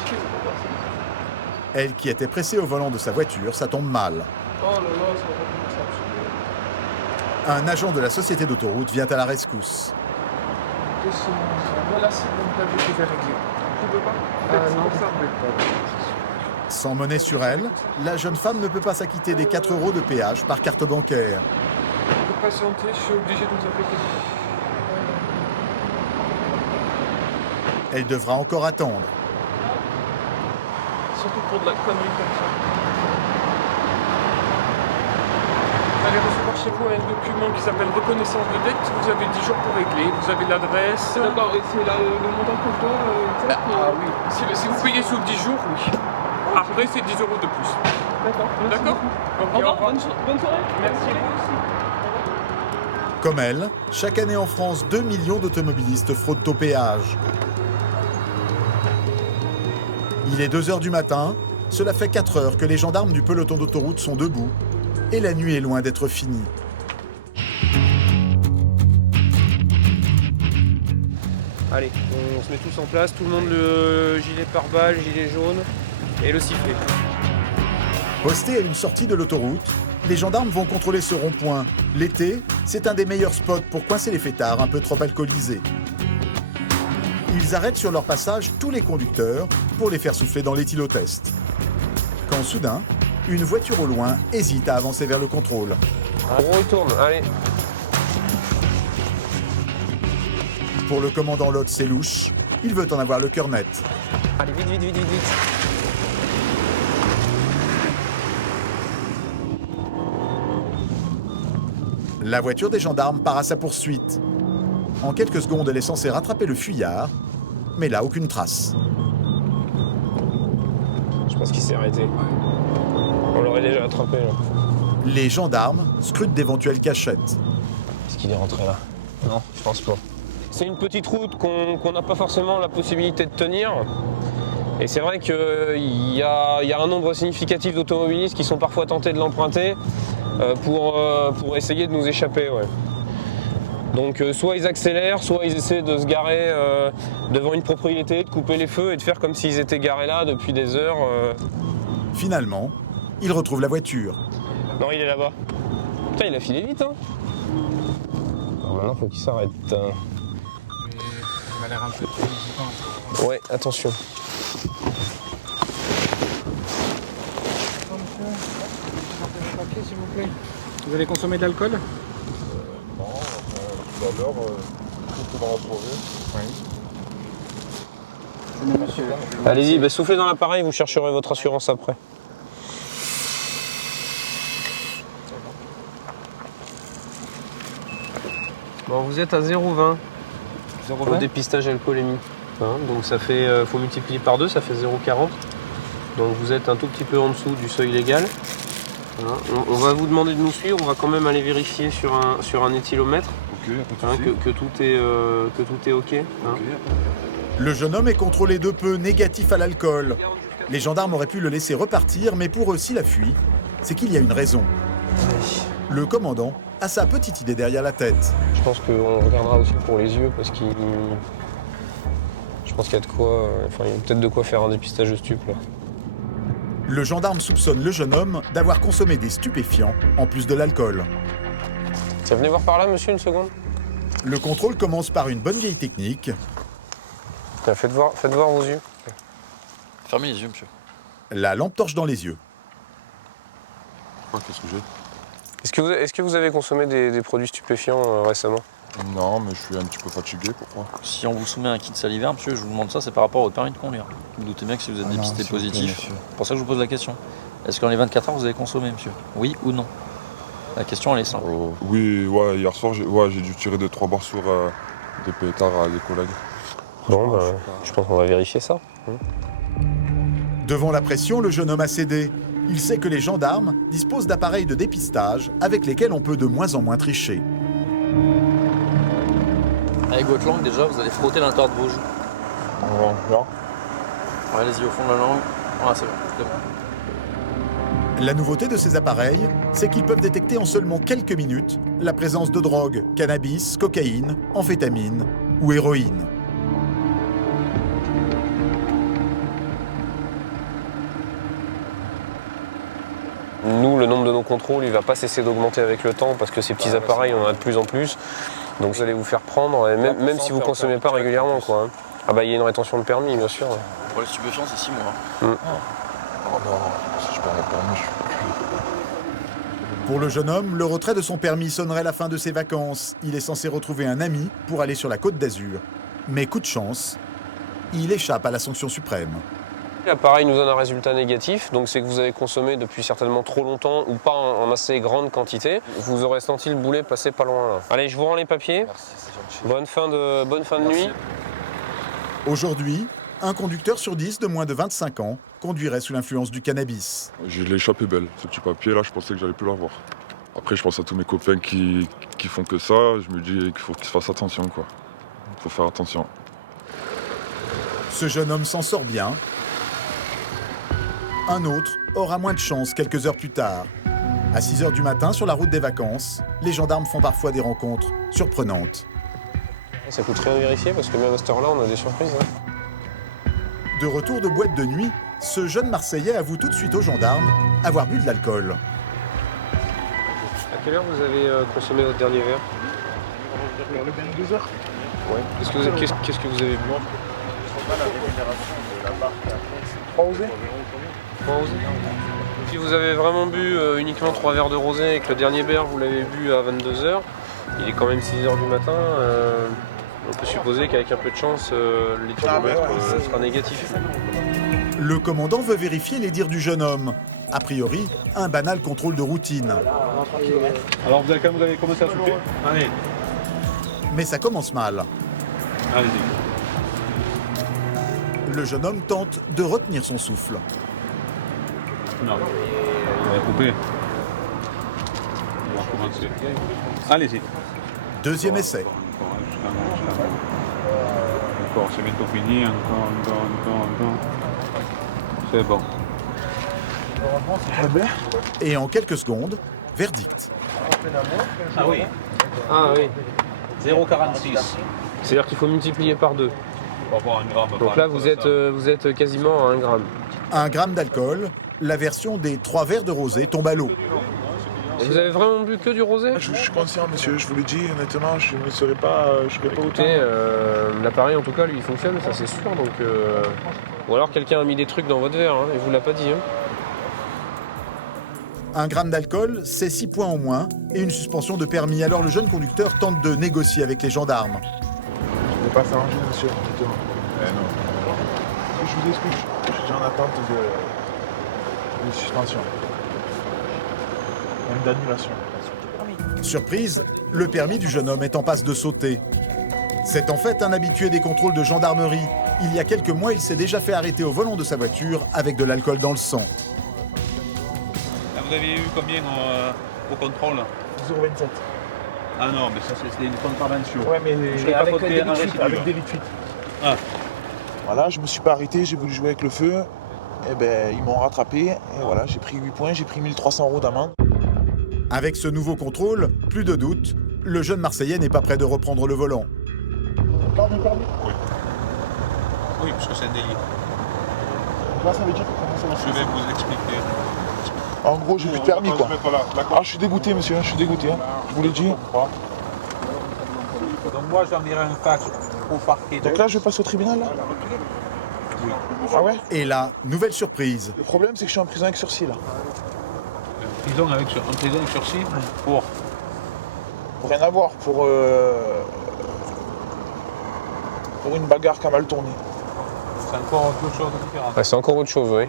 je sais pas passer. Elle qui était pressée au volant de sa voiture, ça tombe mal. Oh là là, ça va pas commencer à me Un agent de la société d'autoroute vient à la rescousse. Voilà, c'est donc là, je vais régler. Tu peux pas? Non, ça Sans monnaie sur elle, la jeune femme ne peut pas s'acquitter des 4 € de péage par carte bancaire. Vous patientez, je suis obligé de vous appeler. Elle devra encore attendre. Surtout pour de la connerie comme ça. Vous allez recevoir chez vous un document qui s'appelle reconnaissance de dette. Vous avez 10 jours pour régler. Vous avez l'adresse. D'accord, et c'est le montant que je dois Ah oui. Si vous payez sous 10 jours, oui. Après, c'est 10 € de plus. D'accord. D'accord. Au revoir. Bonne soirée. Merci. Comme elle, chaque année en France, 2 millions d'automobilistes fraudent au péage. Il est 2 h du matin, cela fait 4 heures que les gendarmes du peloton d'autoroute sont debout, et la nuit est loin d'être finie. Allez, on se met tous en place, tout le monde le gilet pare-balles, gilet jaune et le sifflet. Postés à une sortie de l'autoroute, les gendarmes vont contrôler ce rond-point. L'été, c'est un des meilleurs spots pour coincer les fêtards un peu trop alcoolisés. Ils arrêtent sur leur passage tous les conducteurs pour les faire souffler dans l'éthylotest. Quand soudain, une voiture au loin hésite à avancer vers le contrôle. On retourne, allez. Pour le commandant Lot, c'est louche. Il veut en avoir le cœur net. Allez, vite, vite, vite, vite, vite. La voiture des gendarmes part à sa poursuite. En quelques secondes, elle est censée rattraper le fuyard, mais là, aucune trace. Je pense qu'il s'est arrêté. On l'aurait déjà attrapé là. Les gendarmes scrutent d'éventuelles cachettes. Est-ce qu'il est rentré là? Non, je pense pas. C'est une petite route qu'on n'a pas forcément la possibilité de tenir. Et c'est vrai qu'il y a un nombre significatif d'automobilistes qui sont parfois tentés de l'emprunter pour essayer de nous échapper. Ouais. Donc soit ils accélèrent, soit ils essaient de se garer devant une propriété, de couper les feux et de faire comme s'ils étaient garés là depuis des heures. Finalement, ils retrouvent la voiture. Non, il est là-bas. Putain, il a filé vite, hein. Alors maintenant, faut qu'il s'arrête. Il m'a l'air un peu hésitant. Ouais, attention. S'il vous plaît. Vous allez consommer de l'alcool? Non, tout à l'heure, tout dans la forêt. Oui. Allez-y, bah, soufflez dans l'appareil, vous chercherez votre assurance après. Bon, vous êtes à 0,20 au dépistage alcoolémie. Hein, donc ça fait, faut multiplier par 2, ça fait 0,40. Donc vous êtes un tout petit peu en dessous du seuil légal. Hein, on va vous demander de nous suivre, on va quand même aller vérifier sur un éthylomètre que tout est OK. Hein. Le jeune homme est contrôlé de peu, négatif à l'alcool. Les gendarmes auraient pu le laisser repartir, mais pour eux, s'il a fui, c'est qu'il y a une raison. Le commandant a sa petite idée derrière la tête. Je pense qu'on regardera aussi pour les yeux parce qu'il... Je pense qu'il y a de quoi... Enfin, il y a peut-être de quoi faire un dépistage de stup, là. Le gendarme soupçonne le jeune homme d'avoir consommé des stupéfiants, en plus de l'alcool. Ça venez voir par là, monsieur, une seconde? Le contrôle commence par une bonne vieille technique. Faites voir vos yeux. Fermez les yeux, monsieur. La lampe torche dans les yeux. Qu'est-ce que j'ai? Est-ce que vous avez consommé des produits stupéfiants récemment? Non, mais je suis un petit peu fatigué, pourquoi? Si on vous soumet un kit salivaire, monsieur, je vous demande ça, c'est par rapport au permis de conduire. Vous vous doutez bien que si vous êtes dépisté positif, c'est pour ça que je vous pose la question. Est-ce qu'en les 24 heures, vous avez consommé, monsieur? Oui ou non? La question, elle est simple. Oui, ouais, hier soir, j'ai dû tirer 2-3 barres sur des pétards à des collègues. Bon, bah, je pense qu'on va vérifier ça. Devant la pression, le jeune homme a cédé. Il sait que les gendarmes disposent d'appareils de dépistage avec lesquels on peut de moins en moins tricher. Avec votre langue, déjà, vous allez frotter l'intérieur de vos joues. Genre. Ouais, allez-y au fond de la langue. Voilà, c'est bon. La nouveauté de ces appareils, c'est qu'ils peuvent détecter en seulement quelques minutes la présence de drogue, cannabis, cocaïne, amphétamine ou héroïne. Nous, le nombre de nos contrôles, il ne va pas cesser d'augmenter avec le temps parce que ces petits appareils, on en a de plus en plus. Donc vous allez vous faire prendre, et même si vous ne consommez pas régulièrement, quoi. Hein. Ah bah il y a une rétention de permis, bien sûr. Ouais. Pour les stupéfiants, c'est 6 mois. Oh non, si je perds mon permis, je suis plus... Pour le jeune homme, le retrait de son permis sonnerait la fin de ses vacances. Il est censé retrouver un ami pour aller sur la Côte d'Azur. Mais coup de chance, il échappe à la sanction suprême. L'appareil nous donne un résultat négatif, donc c'est que vous avez consommé depuis certainement trop longtemps ou pas en assez grande quantité. Vous aurez senti le boulet passer pas loin là. Allez, je vous rends les papiers. Merci, c'est gentil. Bonne fin de nuit. Aujourd'hui, un conducteur sur 10 de moins de 25 ans conduirait sous l'influence du cannabis. J'ai l'échappée belle, ce petit papier là, je pensais que j'allais plus l'avoir. Après, je pense à tous mes copains qui font que ça, je me dis qu'il faut qu'ils fassent attention, quoi. Il faut faire attention. Ce jeune homme s'en sort bien. Un autre aura moins de chance quelques heures plus tard. À 6 h du matin, sur la route des vacances, les gendarmes font parfois des rencontres surprenantes. Ça coûte rien de vérifier parce que même à cette heure-là, on a des surprises. Hein. De retour de boîte de nuit, ce jeune Marseillais avoue tout de suite aux gendarmes avoir bu de l'alcool. À quelle heure vous avez consommé votre dernier verre? Vers le 22 h. Ouais. Qu'est-ce que vous avez bu? La rémunération de la barque à 3 osés. 3 osés. Si vous avez vraiment bu uniquement 3 verres de rosé et que le dernier verre vous l'avez bu à 22 h, il est quand même 6 h du matin, on peut supposer qu'avec un peu de chance, l'éthylomètre sera négatif. Le commandant veut vérifier les dires du jeune homme. A priori, un banal contrôle de routine. Alors vous avez commencé à souffler? Allez. Mais ça commence mal. Allez-y. Le jeune homme tente de retenir son souffle. Non, il va couper. On va recommencer. Allez-y. Deuxième essai. Encore, c'est bientôt fini. Encore. C'est bon. Et en quelques secondes, verdict. Ah oui. 0,46. C'est-à-dire qu'il faut multiplier par 2. Donc là, vous êtes quasiment à 1 gramme. 1 gramme d'alcool, la version des 3 verres de rosé tombe à l'eau. Et vous avez vraiment bu que du rosé? Je suis conscient, monsieur, je vous l'ai dit, honnêtement, je ne serais pas autant. L'appareil, en tout cas, lui, il fonctionne, ça c'est sûr. Donc, ou alors quelqu'un a mis des trucs dans votre verre, et vous l'a pas dit. 1 gramme d'alcool, c'est 6 points au moins et une suspension de permis. Alors le jeune conducteur tente de négocier avec les gendarmes. Je ne vais pas s'arranger, monsieur, honnêtement. Non. Je vous explique, je suis en attente de suspension. Même d'annulation. Surprise, le permis du jeune homme est en passe de sauter. C'est en fait un habitué des contrôles de gendarmerie. Il y a quelques mois, il s'est déjà fait arrêter au volant de sa voiture avec de l'alcool dans le sang. Vous avez eu combien au contrôle? 0,27. Ah non, mais ça c'est une contravention. Ouais, mais avec des lits de fuite. Ah. Voilà, je me suis pas arrêté, j'ai voulu jouer avec le feu. Et ben, ils m'ont rattrapé. Et voilà, j'ai pris 8 points, j'ai pris 1 300 € d'amende. Avec ce nouveau contrôle, plus de doute, le jeune Marseillais n'est pas prêt de reprendre le volant. Permis. Oui, parce que c'est un délit. Là, ça veut dire comment ça va. Je vais vous expliquer. En gros, j'ai plus de permis, quoi. Ah, je suis dégoûté, monsieur, je suis dégoûté. Je vous l'ai dit. Donc moi, j'enverrai un fax au parquet. Donc là, je passe au tribunal, là? Oui. Ah ouais? Et là, nouvelle surprise. Le problème, c'est que je suis en prison avec sursis, là. En prison avec sursis pour rien à voir, pour une bagarre qui a mal tourné. C'est encore autre chose différent. C'est encore autre chose, oui.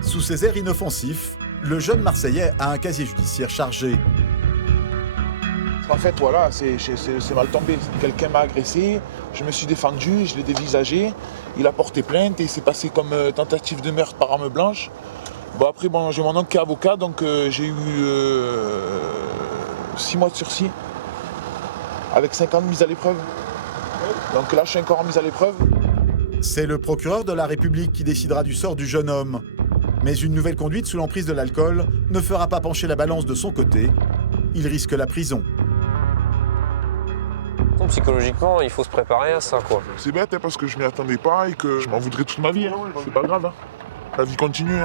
Sous ses airs inoffensifs, le jeune Marseillais a un casier judiciaire chargé. En fait, voilà, c'est mal tombé. Quelqu'un m'a agressé, je me suis défendu, je l'ai dévisagé, il a porté plainte et c'est passé comme tentative de meurtre par arme blanche. Bon, après, j'ai mon oncle qui est avocat, donc j'ai eu 6 mois de sursis avec 5 ans de mise à l'épreuve. Donc là, je suis encore en mise à l'épreuve. C'est le procureur de la République qui décidera du sort du jeune homme. Mais une nouvelle conduite sous l'emprise de l'alcool ne fera pas pencher la balance de son côté. Il risque la prison. Psychologiquement, il faut se préparer à ça, quoi. C'est bête, parce que je m'y attendais pas et que je m'en voudrais toute ma vie. C'est pas grave, la vie continue.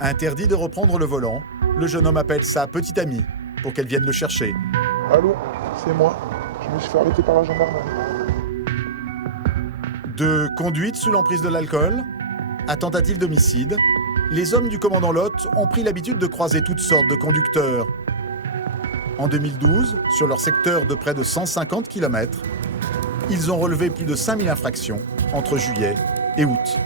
Interdit de reprendre le volant, le jeune homme appelle sa petite amie pour qu'elle vienne le chercher. Allô, c'est moi. Je me suis fait arrêter par la gendarmerie. De conduite sous l'emprise de l'alcool à tentative d'homicide, les hommes du commandant Lot ont pris l'habitude de croiser toutes sortes de conducteurs. En 2012, sur leur secteur de près de 150 km, ils ont relevé plus de 5000 infractions entre juillet et août.